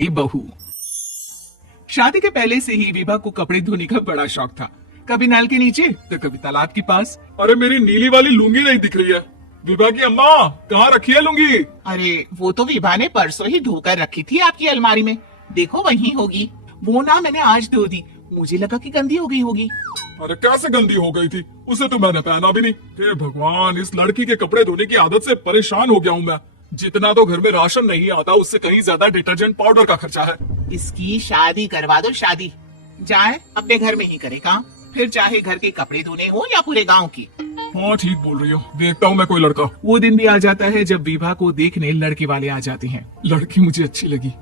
बहू। शादी के पहले से ही विभा को कपड़े धोने का बड़ा शौक था। कभी नल के नीचे तो कभी तालाब के पास। अरे मेरी नीली वाली लुंगी नहीं दिख रही है। विभा की अम्मा कहाँ रखी है लुंगी? अरे वो तो विभा ने परसों ही धोकर रखी थी आपकी अलमारी में, देखो वहीं होगी। वो ना मैंने आज धो दी, मुझे लगा कि गंदी हो गई होगी। अरे कैसे गंदी हो गई थी? उसे तो मैंने पहना भी नहीं। हे भगवान, इस लड़की के कपड़े धोने की आदत से परेशान हो गया हूँ मैं। जितना तो घर में राशन नहीं आता उससे कहीं ज्यादा डिटर्जेंट पाउडर का खर्चा है। इसकी शादी करवा दो, शादी जाए अपने घर में ही करे काम, फिर चाहे घर के कपड़े धोने हो या पूरे गांव की। हाँ ठीक बोल रही हो, देखता हूँ मैं कोई लड़का। वो दिन भी आ जाता है जब विभा को देखने लड़के वाले आ जाते हैं। लड़की मुझे अच्छी लगी।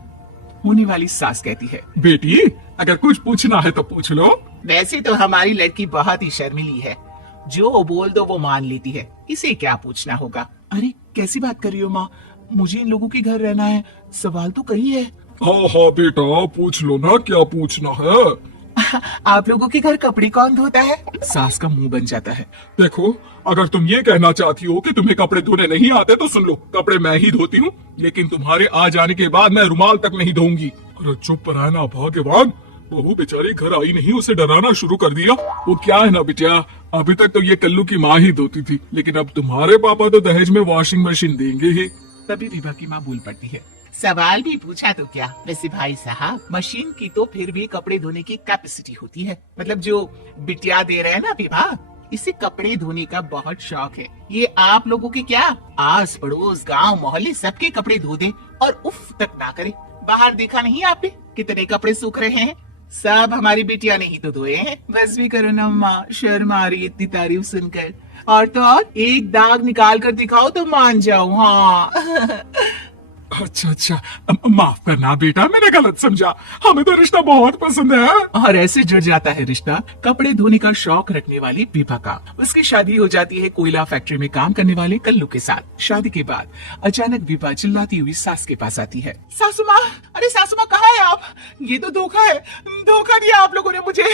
होने वाली सास कहती है, बेटी अगर कुछ पूछना है तो पूछ लो। वैसे तो हमारी लड़की बहुत ही शर्मिली है, जो बोल दो वो मान लेती है, इसे क्या पूछना होगा। अरे कैसी बात कर रही हो माँ, मुझे इन लोगों के घर रहना है, सवाल तो कई है। हाँ हाँ बेटा पूछ लो ना, क्या पूछना है। आप लोगों के घर कपड़े कौन धोता है? सास का मुंह बन जाता है। देखो अगर तुम ये कहना चाहती हो कि तुम्हें कपड़े धोने नहीं आते तो सुन लो, कपड़े मैं ही धोती हूँ, लेकिन तुम्हारे आ जाने के बाद मैं रुमाल तक नहीं धोऊंगी। अरे चुप रहना भाग्यवान, बहू बेचारी घर आई नहीं, उसे डराना शुरू कर दिया। वो क्या है ना बिटिया, अभी तक तो ये कल्लू की माँ ही धोती थी, लेकिन अब तुम्हारे पापा तो दहेज में वॉशिंग मशीन देंगे ही। तभी विभा की माँ बोल पड़ती है, सवाल भी पूछा तो क्या, वैसे भाई साहब मशीन की तो फिर भी कपड़े धोने की कैपेसिटी होती है। मतलब जो बिटिया दे रहे हैं ना विभा, इसे कपड़े धोने का बहुत शौक है। ये आप लोगों के क्या आस पड़ोस गांव मोहल्ले सबके कपड़े धो दे और उफ तक ना करे। बाहर देखा नहीं आपने कितने कपड़े सूख रहे हैं? सब हमारी बिटिया ने ही तो धोए हैं। बस भी करो ना माँ, शर्म आ रही है इतनी तारीफ सुनकर। और तो और एक दाग निकाल कर दिखाओ तो मान जाऊं। हाँ अच्छा अच्छा, माफ करना बेटा, मैंने गलत समझा। हमें तो रिश्ता बहुत पसंद है। और ऐसे जड़ जाता है रिश्ता कपड़े धोने का शौक रखने वाली विभा का। उसकी शादी हो जाती है कोयला फैक्ट्री में काम करने वाले कल्लू के साथ। शादी के बाद अचानक विभा चिल्लाती हुई सास के पास आती है, सासू माँ, अरे सासू माँ कहाँ है आप? ये तो धोखा है, धोखा दिया आप लोगों ने मुझे।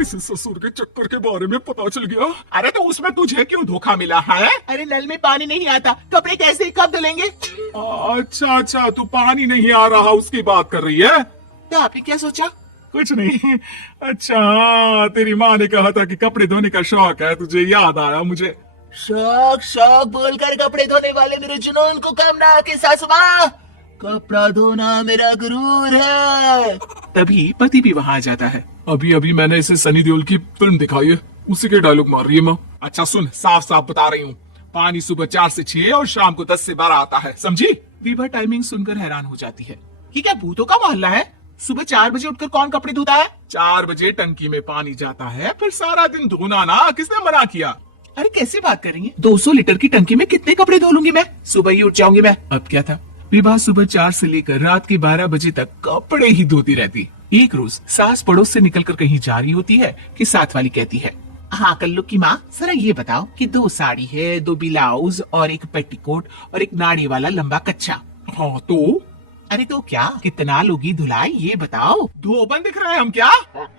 इस ससुर के चक्कर के बारे में पता चल गया। अरे तो उसमें तुझे क्यों धोखा मिला है? अरे नल में पानी नहीं आता, कपड़े कैसे कब धुलेंगे? अच्छा अच्छा, तू पानी नहीं आ रहा उसकी बात कर रही है। तो आपने क्या सोचा? कुछ नहीं। अच्छा तेरी माँ ने कहा था कि कपड़े धोने का शौक है, तुझे याद आया मुझे। शौक शौक बोलकर कपड़े धोने वाले मेरे जुनून को कम ना आके सासू माँ, कपड़ा धोना मेरा गुरूर है। तभी पति भी वहाँ आ जाता है। अभी अभी मैंने इसे सनी देओल की फिल्म दिखाई है, उसी के डायलॉग मार रही है माँ। अच्छा सुन, साफ साफ बता रही हूँ, पानी सुबह 4 से 6 और शाम को 10 से 12 आता है, समझी? विभा टाइमिंग सुनकर हैरान हो जाती है। ये क्या भूतों का मोहल्ला है? सुबह 4 बजे उठकर कौन कपड़े धोता है? 4 बजे टंकी में पानी जाता है, फिर सारा दिन धोना ना, किसने मना किया? अरे कैसे बात कर रही है? 200 लीटर की टंकी में कितने कपड़े धो लूंगी मैं? सुबह ही उठ जाऊंगी मैं। अब क्या था, विभा सुबह 4 से लेकर रात के 12 बजे तक कपड़े ही धोती रहती। एक रोज सास पड़ोस से निकलकर कहीं जा रही होती है कि साथ वाली कहती है, हाँ कल्लू की माँ, जरा ये बताओ कि 2 साड़ी है, 2 ब्लाउज और एक पेटीकोट और एक नाड़ी वाला लंबा कच्चा। हाँ तो? अरे तो क्या, कितना लोगी धुलाई ये बताओ। धोबन दिख रहे हैं हम क्या?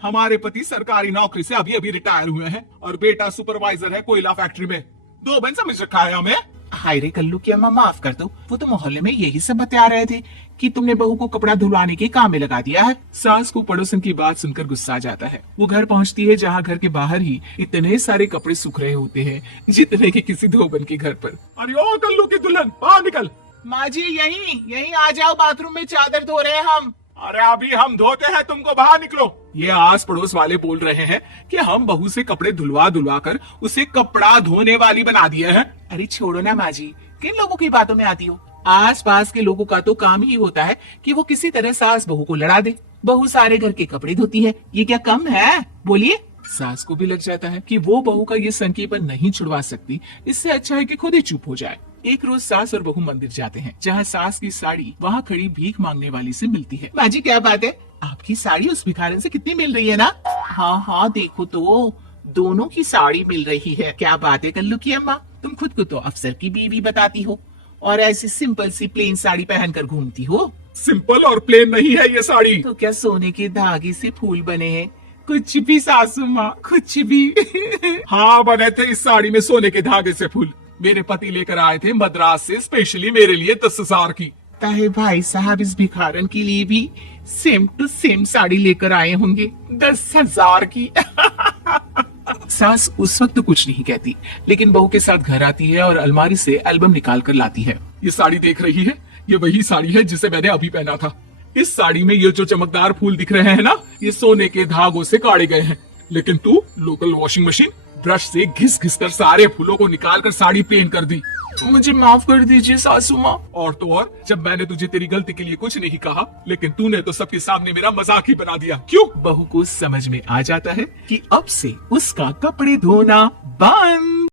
हमारे पति सरकारी नौकरी से अभी अभी रिटायर हुए हैं और बेटा सुपरवाइजर है कोयला फैक्ट्री में। धोबन समझ रखा है हमें। हाय रे कल्लू की अम्मा, माफ कर दो, वो तो मोहल्ले में यही सब बता रहे थे कि तुमने बहू को कपड़ा धुलवाने के काम में लगा दिया है। सास को पड़ोसन की बात सुनकर गुस्सा आ जाता है। वो घर पहुंचती है जहां घर के बाहर ही इतने सारे कपड़े सूख रहे होते हैं जितने कि किसी धोबन के घर पर। अरे ओ कल्लू की दुल्हन, बाहर निकल। माँ जी यहीं आ जाओ, बाथरूम में चादर धो रहे हैं हम। अरे अभी हम धोते हैं, तुमको बाहर निकलो। ये आस पड़ोस वाले बोल रहे हैं कि हम बहू से कपड़े धुलवा धुलवा कर उसे कपड़ा धोने वाली बना दिए हैं। अरे छोड़ो ना माँ जी, किन लोगों की बातों में आती हो? आस पास के लोगों का तो काम ही होता है कि वो किसी तरह सास बहू को लड़ा दे। बहू सारे घर के कपड़े धोती है, ये क्या कम है? बोलिए। सास को भी लग जाता है कि वो बहू का ये संकेतन नहीं छुड़वा सकती, इससे अच्छा है कि खुद ही चुप हो जाए। एक रोज सास और बहू मंदिर जाते हैं, जहाँ सास की साड़ी वहाँ खड़ी भीख मांगने वाली से मिलती है। माँ जी क्या बात है, आपकी साड़ी उस भिखारन से कितनी मिल रही है ना? हाँ हाँ देखो तो, दोनों की साड़ी मिल रही है। क्या बात है कल्लू की अम्मा, तुम खुद को तो अफसर की बीवी बताती हो और ऐसी सिंपल सी प्लेन साड़ी पहनकर घूमती हो। सिंपल और प्लेन नहीं है ये साड़ी। तो क्या सोने के धागे से फूल बने हैं? कुछ भी सासू माँ, कुछ भी। हाँ बने थे इस साड़ी में सोने के धागे से फूल। मेरे पति लेकर आए थे मद्रास से स्पेशली मेरे लिए 10,000 की। लगता है भाई साहब इस भिखारन के लिए भी सेम टू सेम साड़ी लेकर आए होंगे 10,000 की। सास उस वक्त तो कुछ नहीं कहती, लेकिन बहू के साथ घर आती है और अलमारी से एल्बम निकाल कर लाती है। ये साड़ी देख रही है, ये वही साड़ी है जिसे मैंने अभी पहना था। इस साड़ी में ये जो चमकदार फूल दिख रहे हैं ना, ये सोने के धागों से काढ़े गए हैं। लेकिन तू लोकल वॉशिंग मशीन ब्रश से घिस घिस कर सारे फूलों को निकाल कर साड़ी प्लेन कर दी। मुझे माफ कर दीजिए सासू माँ। और तो और, जब मैंने तुझे तेरी गलती के लिए कुछ नहीं कहा, लेकिन तूने तो सबके सामने मेरा मजाक ही बना दिया। क्यों? बहू को समझ में आ जाता है कि अब से उसका कपड़े धोना बंद।